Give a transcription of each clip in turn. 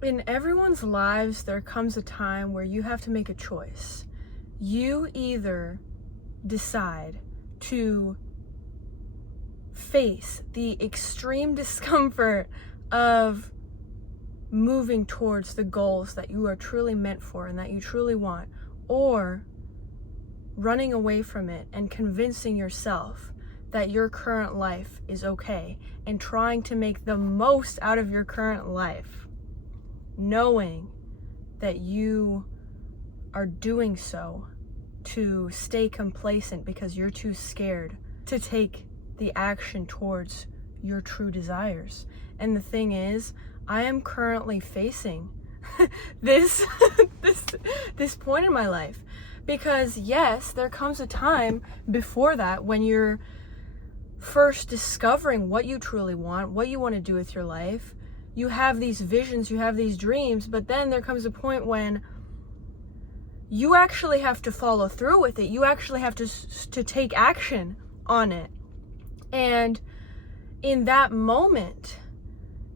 In everyone's lives, there comes a time where you have to make a choice. You either decide to face the extreme discomfort of moving towards the goals that you are truly meant for and that you truly want, or running away from it and convincing yourself that your current life is okay and trying to make the most out of your current life, knowing that you are doing so to stay complacent because you're too scared to take the action towards your true desires. And the thing is, I am currently facing this point in my life, because yes, there comes a time before that when you're first discovering what you truly want, what you want to do with your life. You have these visions, you have these dreams, but then there comes a point when you actually have to follow through with it. You actually have to take action on it. And in that moment,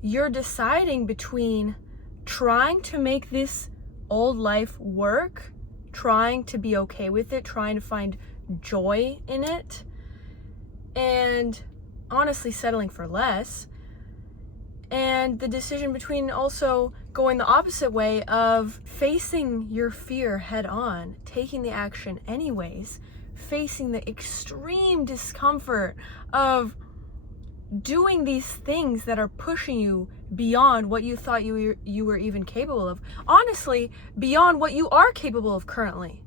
you're deciding between trying to make this old life work, trying to be okay with it, trying to find joy in it, and honestly settling for less. And the decision between also going the opposite way of facing your fear head on, taking the action anyways, facing the extreme discomfort of doing these things that are pushing you beyond what you thought you were even capable of. Honestly, beyond what you are capable of currently.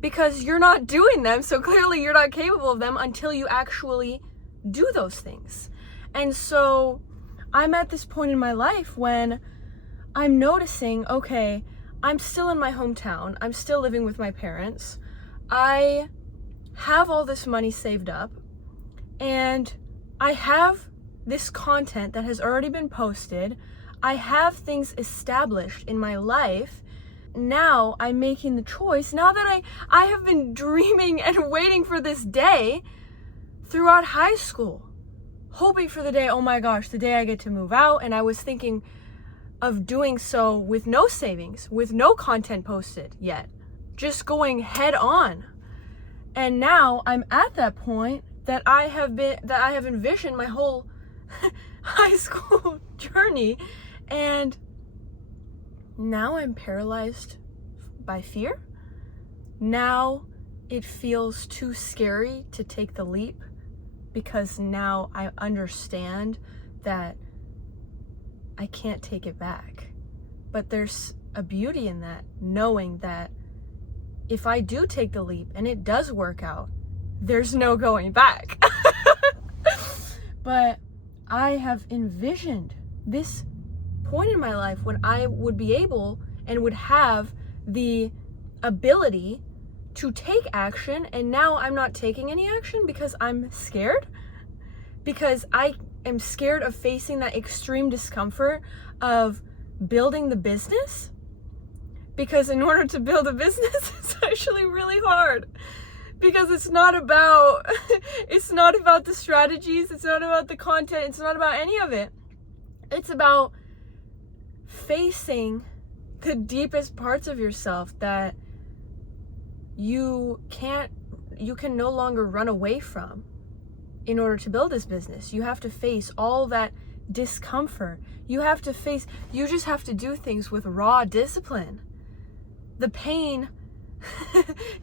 Because you're not doing them, so clearly you're not capable of them until you actually do those things. And so I'm at this point in my life when I'm noticing, okay, I'm still in my hometown. I'm still living with my parents. I have all this money saved up, and I have this content that has already been posted. I have things established in my life. Now I'm making the choice, now that I have been dreaming and waiting for this day throughout high school, hoping for the day, oh my gosh, the day I get to move out. And I was thinking of doing so with no savings, with no content posted yet, just going head on. And now I'm at that point that I have envisioned my whole high school journey, and now I'm paralyzed by fear. Now it feels too scary to take the leap, because now I understand that I can't take it back. But there's a beauty in that, knowing that if I do take the leap and it does work out, there's no going back. But I have envisioned this point in my life when I would be able and would have the ability to take action, and now I'm not taking any action because I'm scared, because I am scared of facing that extreme discomfort of building the business. Because in order to build a business, it's actually really hard, because it's not about the strategies, it's not about the content, it's not about any of it. It's about facing the deepest parts of yourself that you can no longer run away from in order to build this business. You have to face all that discomfort. You just have to do things with raw discipline. The pain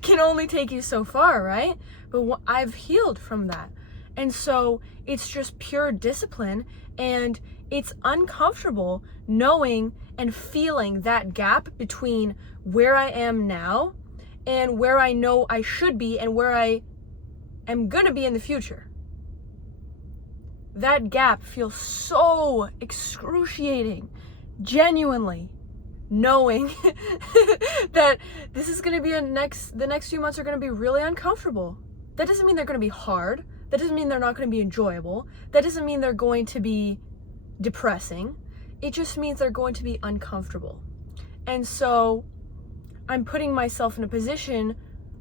can only take you so far, right? But I've healed from that. And so it's just pure discipline, and it's uncomfortable knowing and feeling that gap between where I am now and where I know I should be and where I am going to be in the future. That gap feels so excruciating, genuinely, knowing that this is going to be the next few months are going to be really uncomfortable. That doesn't mean they're going to be hard. That doesn't mean they're not going to be enjoyable. That doesn't mean they're going to be depressing. It just means they're going to be uncomfortable. And so I'm putting myself in a position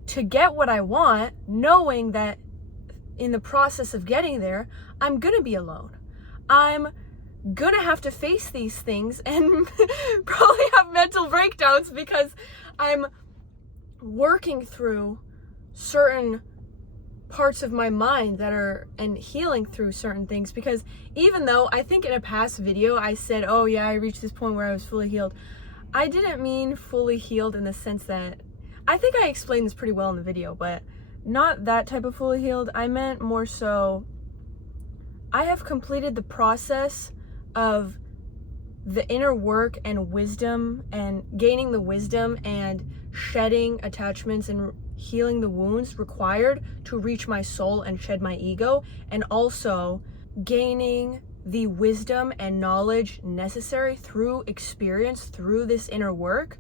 to get what I want, knowing that in the process of getting there, I'm going to be alone. I'm gonna have to face these things and probably have mental breakdowns because I'm working through certain parts of my mind and healing through certain things. Because even though I think in a past video I said, oh yeah, I reached this point where I was fully healed, I didn't mean fully healed in the sense that, I think I explained this pretty well in the video, but not that type of fully healed. I meant more so, I have completed the process of the inner work and wisdom, and gaining the wisdom and shedding attachments and healing the wounds required to reach my soul and shed my ego, and also gaining the wisdom and knowledge necessary through experience, through this inner work,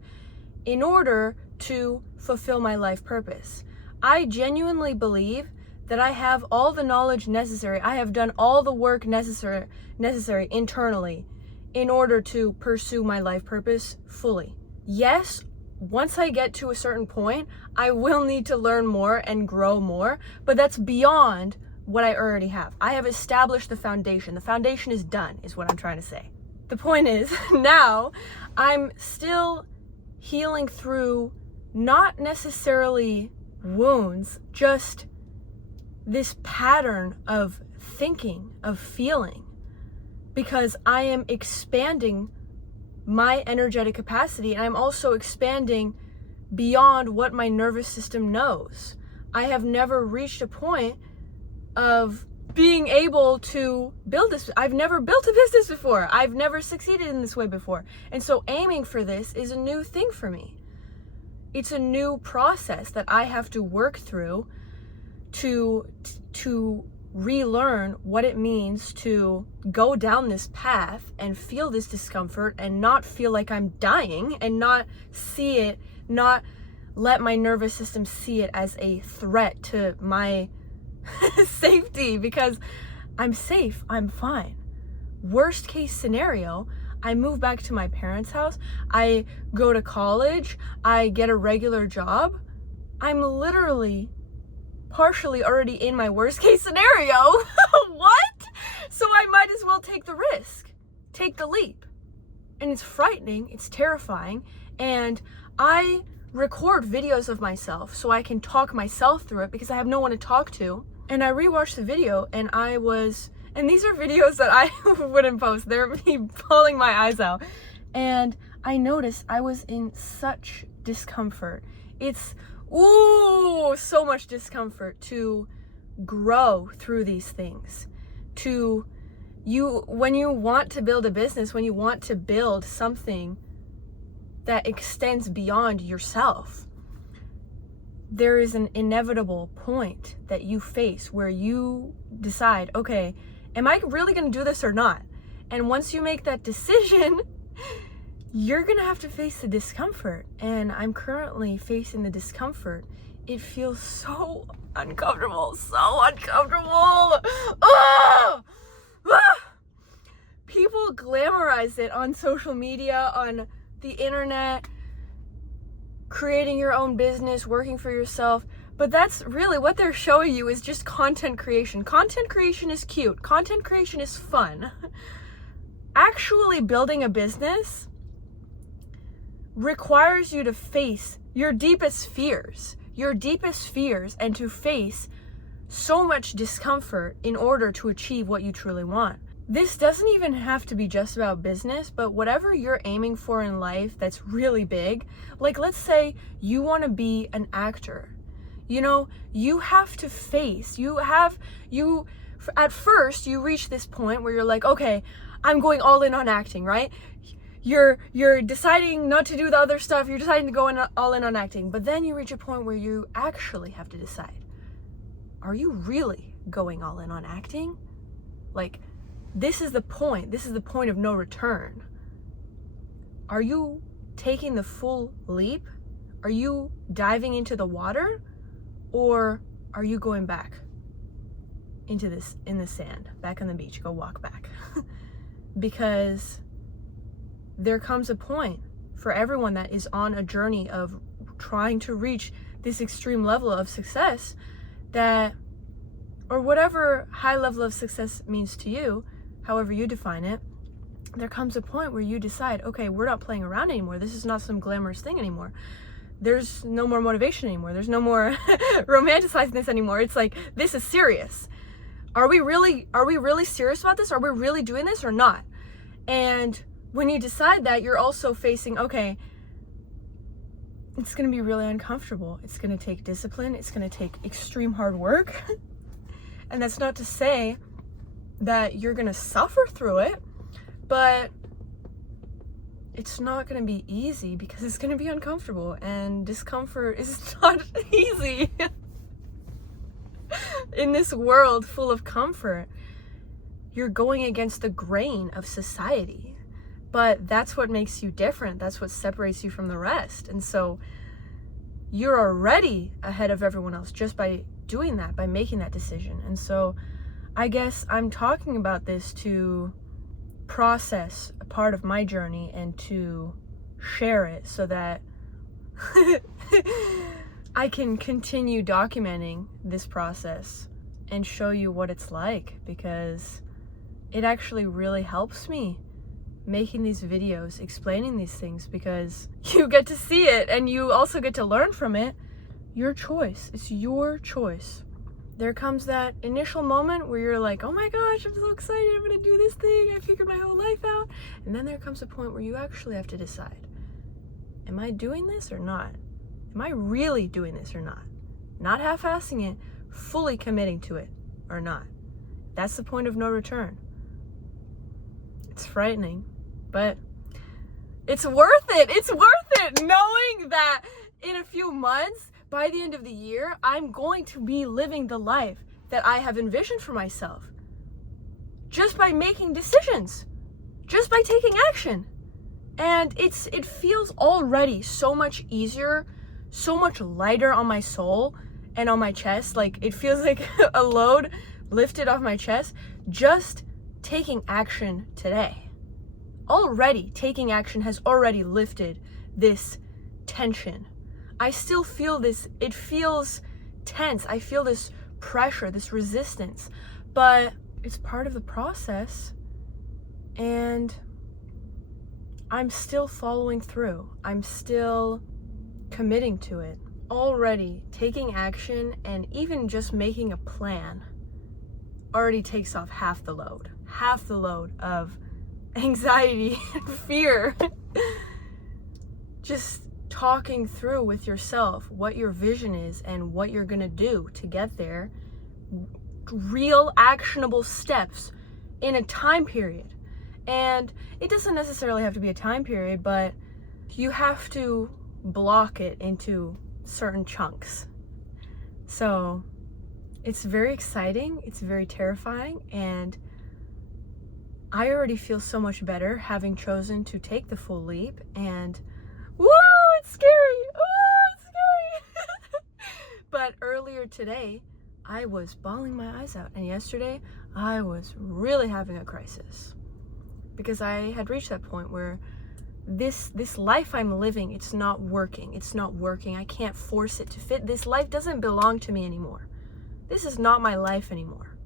in order to fulfill my life purpose. I genuinely believe that I have all the knowledge necessary. I have done all the work necessary internally in order to pursue my life purpose fully. Yes, once I get to a certain point, I will need to learn more and grow more, but that's beyond what I already have. I have established the foundation. The foundation is done, is what I'm trying to say. The point is, now I'm still healing through not necessarily wounds, just this pattern of thinking, of feeling, because I am expanding my energetic capacity, and I'm also expanding beyond what my nervous system knows. I have never reached a point of being able to build this. I've never built a business before. I've never succeeded in this way before. And so aiming for this is a new thing for me. It's a new process that I have to work through to relearn what it means to go down this path and feel this discomfort and not feel like I'm dying, and not see it, not let my nervous system see it as a threat to my safety, because I'm safe, I'm fine. Worst case scenario, I move back to my parents' house, I go to college, I get a regular job. I'm literally partially already in my worst case scenario. What? So I might as well take the risk, take the leap. And it's frightening, it's terrifying, and I record videos of myself so I can talk myself through it because I have no one to talk to. And I rewatched the video, and and these are videos that I wouldn't post. They're me bawling my eyes out. And I noticed I was in such discomfort. It's so much discomfort to grow through these things. When you want to build a business, when you want to build something that extends beyond yourself, there is an inevitable point that you face where you decide, okay, am I really going to do this or not? And once you make that decision, you're going to have to face the discomfort. And I'm currently facing the discomfort. It feels so uncomfortable, so uncomfortable. Ah! Ah! People glamorize it on social media, on the internet, creating your own business, working for yourself. But that's really what they're showing you, is just content creation. Content creation is cute. Content creation is fun. Actually building a business requires you to face your deepest fears, and to face so much discomfort in order to achieve what you truly want. This doesn't even have to be just about business, but whatever you're aiming for in life that's really big, like let's say you want to be an actor. You have to face, at first you reach this point where you're like, okay, I'm going all in on acting, right? You're deciding not to do the other stuff, you're deciding to go all in on acting, but then you reach a point where you actually have to decide, are you really going all in on acting? Like, this is the point of no return. Are you taking the full leap? Are you diving into the water? Or are you going back into this, in the sand, back on the beach, go walk back? Because there comes a point for everyone that is on a journey of trying to reach this extreme level of success, that, or whatever high level of success means to you, however you define it, there comes a point where you decide, okay, we're not playing around anymore. This is not some glamorous thing anymore. There's no more motivation anymore. There's no more romanticizing this anymore. It's like, this is serious. Are we really serious about this? Are we really doing this or not? And when you decide that, you're also facing, okay, it's going to be really uncomfortable. It's going to take discipline. It's going to take extreme hard work. And that's not to say that you're going to suffer through it, but it's not going to be easy because it's going to be uncomfortable, and discomfort is not easy. In this world full of comfort, you're going against the grain of society, but that's what makes you different. That's what separates you from the rest. And so you're already ahead of everyone else just by doing that, by making that decision. And so I guess I'm talking about this to process a part of my journey and to share it so that I can continue documenting this process and show you what it's like, because it actually really helps me making these videos, explaining these things, because you get to see it and you also get to learn from it. Your choice. It's your choice. There comes that initial moment where you're like, oh my gosh, I'm so excited, I'm gonna do this thing, I figured my whole life out. And then there comes a point where you actually have to decide, am I doing this or not? Am I really doing this or not? Not half-assing it, fully committing to it or not. That's the point of no return. It's frightening, but it's worth it. It's worth it, knowing that in a few months, by the end of the year, I'm going to be living the life that I have envisioned for myself. Just by making decisions, just by taking action. And it feels already so much easier, so much lighter on my soul and on my chest. Like, it feels like a load lifted off my chest, just taking action today. Already taking action has already lifted this tension. I still feel this, it feels tense. I feel this pressure, this resistance, but it's part of the process, and I'm still following through. I'm still committing to it. Already taking action and even just making a plan already takes off half the load of anxiety and fear. Just talking through with yourself what your vision is and what you're gonna do to get there. Real actionable steps in a time period. And it doesn't necessarily have to be a time period, but you have to block it into certain chunks. So it's very exciting, it's very terrifying, and I already feel so much better having chosen to take the full leap. And whoa, it's scary. Oh, it's scary. But earlier today, I was bawling my eyes out. And yesterday, I was really having a crisis. Because I had reached that point where this life I'm living, it's not working. It's not working. I can't force it to fit. This life doesn't belong to me anymore. This is not my life anymore.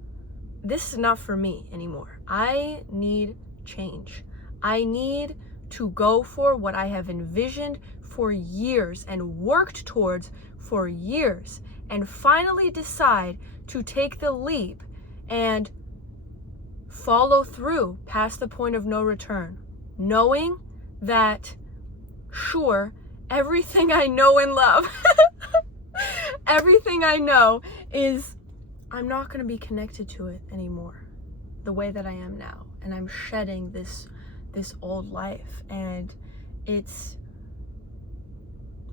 This is not for me anymore. I need change. I need to go for what I have envisioned for years and worked towards for years, and finally decide to take the leap and follow through past the point of no return, knowing that, sure, everything I know and love, everything I know is I'm not going to be connected to it anymore the way that I am now, and I'm shedding this old life, and it's,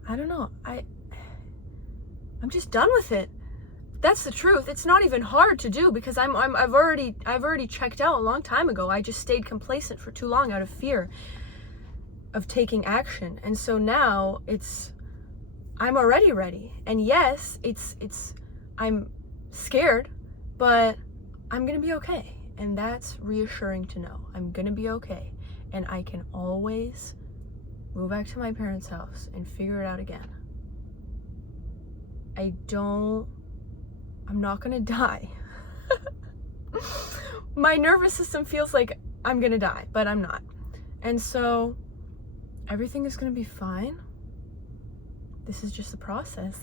I don't know, I'm just done with it. That's the truth. It's not even hard to do because I've already checked out a long time ago. I just stayed complacent for too long out of fear of taking action. And so now I'm already ready. And yes, I'm scared, but I'm going to be okay. And that's reassuring to know. I'm going to be okay. And I can always move back to my parents' house and figure it out again. I'm not gonna die. My nervous system feels like I'm gonna die, but I'm not. And so everything is gonna be fine. This is just the process.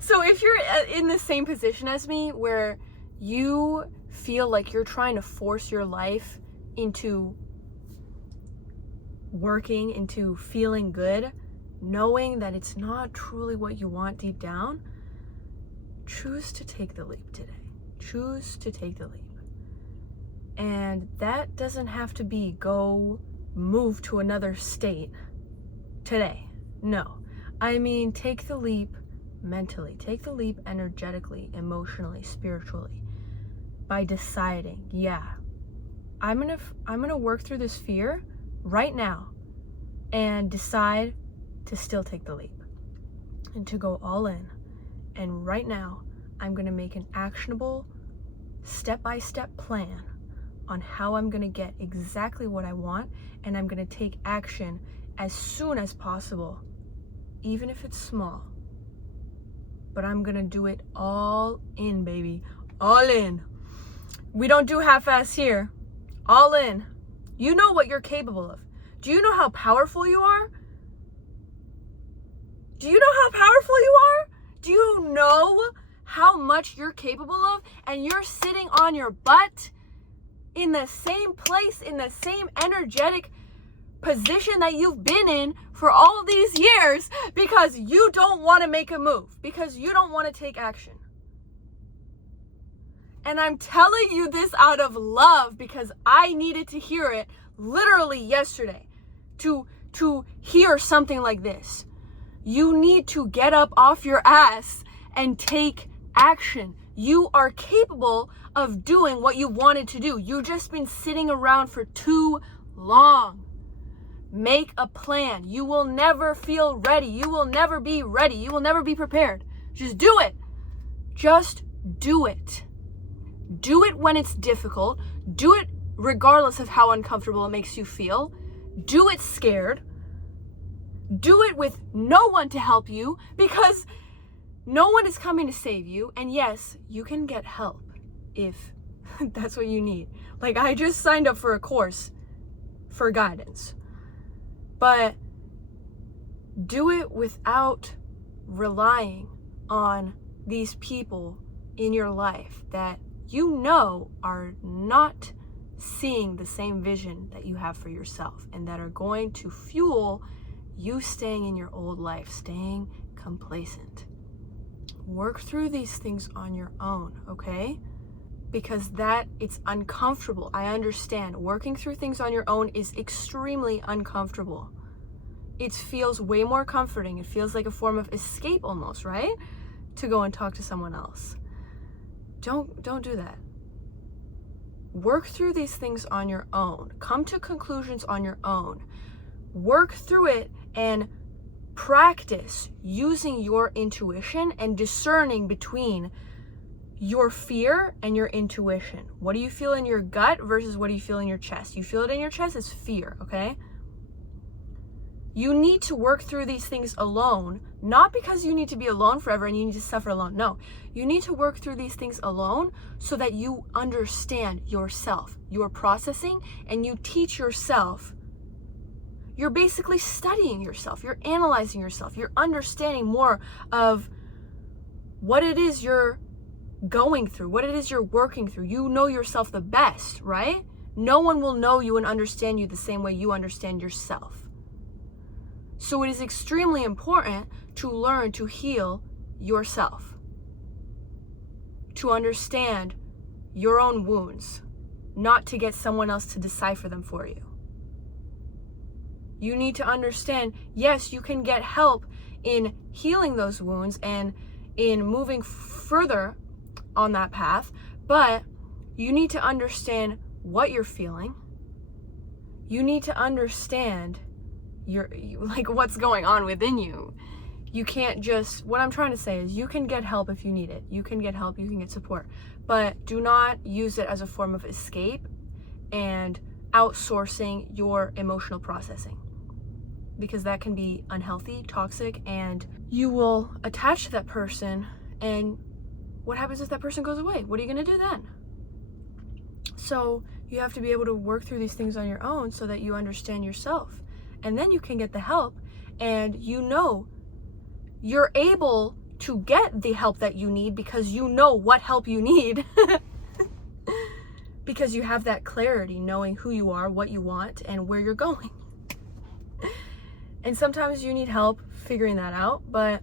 So if you're in the same position as me, where you feel like you're trying to force your life into working, into feeling good, knowing that it's not truly what you want deep down, choose to take the leap today. Choose to take the leap. And that doesn't have to be go move to another state today. No. I mean, take the leap mentally. Take the leap energetically, emotionally, spiritually, by deciding, yeah, I'm gonna work through this fear right now and decide to still take the leap and to go all in. And right now, I'm gonna make an actionable, step-by-step plan on how I'm gonna get exactly what I want, and I'm gonna take action as soon as possible, even if it's small. But I'm gonna do it all in, baby. All in. We don't do half-ass here. All in. You know what you're capable of. Do you know how powerful you are? Do you know how powerful you are? Do you know how much you're capable of? And you're sitting on your butt in the same place, in the same energetic position that you've been in for all these years because you don't want to make a move, because you don't want to take action. And I'm telling you this out of love because I needed to hear it literally yesterday to hear something like this. You need to get up off your ass and take action. You are capable of doing what you wanted to do. You've just been sitting around for too long. Make a plan. You will never feel ready. You will never be ready. You will never be prepared. Just do it. Just do it. Do it when it's difficult. Do it regardless of how uncomfortable it makes you feel. Do it scared. Do it with no one to help you because no one is coming to save you. And yes, you can get help if that's what you need. Like, I just signed up for a course for guidance. But do it without relying on these people in your life that you know are not seeing the same vision that you have for yourself and that are going to fuel you staying in your old life, staying complacent. Work through these things on your own, okay? Because it's uncomfortable. I understand. Working through things on your own is extremely uncomfortable. It feels way more comforting. It feels like a form of escape almost, right? To go and talk to someone else. Don't do that. Work through these things on your own. Come to conclusions on your own. Work through it and practice using your intuition and discerning between your fear and your intuition. What do you feel in your gut versus what do you feel in your chest? You feel it in your chest, it's fear, okay? You need to work through these things alone, not because you need to be alone forever and you need to suffer alone. No, you need to work through these things alone so that you understand yourself, your processing, and you teach yourself. You're basically studying yourself. You're analyzing yourself. You're understanding more of what it is you're going through, what it is you're working through. You know yourself the best, right? No one will know you and understand you the same way you understand yourself. So it is extremely important to learn to heal yourself, to understand your own wounds, not to get someone else to decipher them for you. You need to understand, yes, you can get help in healing those wounds and in moving further on that path, but you need to understand what you're feeling. You need to understand what's going on within you. You can't just, what I'm trying to say is you can get help if you need it. You can get help, you can get support, but do not use it as a form of escape and outsourcing your emotional processing, because that can be unhealthy, toxic, and you will attach to that person. And what happens if that person goes away? What are you going to do then? So You have to be able to work through these things on your own so that you understand yourself. And then you can get the help, and you know you're able to get the help that you need because you know what help you need. Because you have that clarity, knowing who you are, what you want, and where you're going. And sometimes you need help figuring that out, but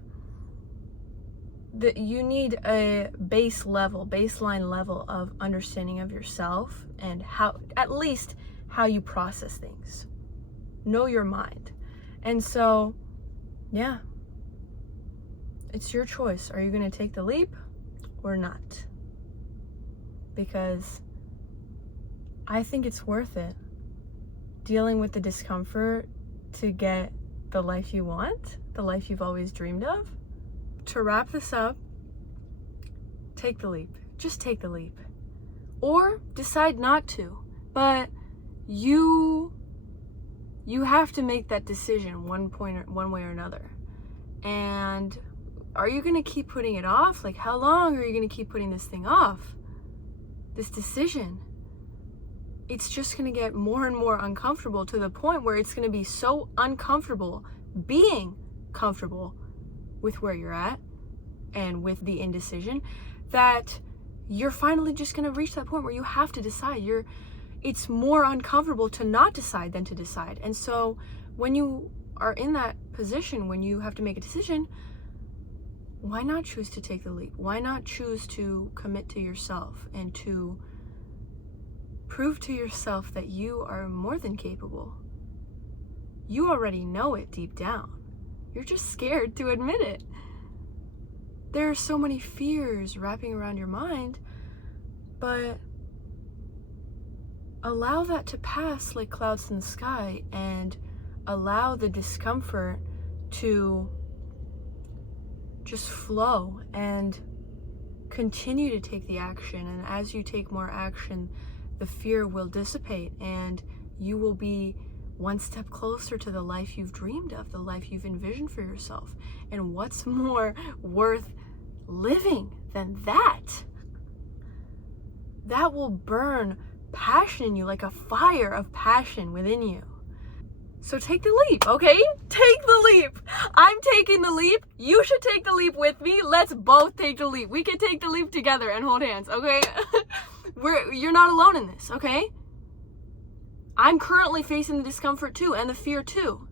you need a baseline level of understanding of yourself and how, at least how you process things. Know your mind. And so, yeah, it's your choice. Are you going to take the leap or not? Because I think it's worth it. Dealing with the discomfort to get the life you want, the life you've always dreamed of. To wrap this up, take the leap. Just take the leap. Or decide not to. But you have to make that decision one way or another. And are you going to keep putting it off? Like, how long are you going to keep putting this thing off? This decision. It's just going to get more and more uncomfortable to the point where it's going to be so uncomfortable being comfortable with where you're at and with the indecision that you're finally just going to reach that point where you have to decide. It's more uncomfortable to not decide than to decide. And so when you are in that position, when you have to make a decision, why not choose to take the leap? Why not choose to commit to yourself and to prove to yourself that you are more than capable? You already know it deep down. You're just scared to admit it. There are so many fears wrapping around your mind, but allow that to pass like clouds in the sky and allow the discomfort to just flow and continue to take the action. And as you take more action, the fear will dissipate and you will be one step closer to the life you've dreamed of, the life you've envisioned for yourself. And what's more worth living than that? That will burn passion in you, like a fire of passion within you. So take the leap, okay? Take the leap. I'm taking the leap. You should take the leap with me. Let's both take the leap. We can take the leap together and hold hands, okay? You're not alone in this, okay? I'm currently facing the discomfort too and the fear too.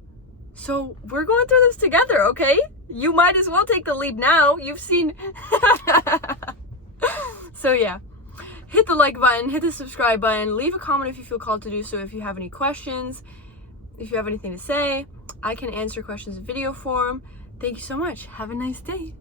So we're going through this together, okay? You might as well take the leap now. You've seen... So yeah. Hit the like button, hit the subscribe button, leave a comment if you feel called to do so. If you have any questions, if you have anything to say, I can answer questions in video form. Thank you so much. Have a nice day.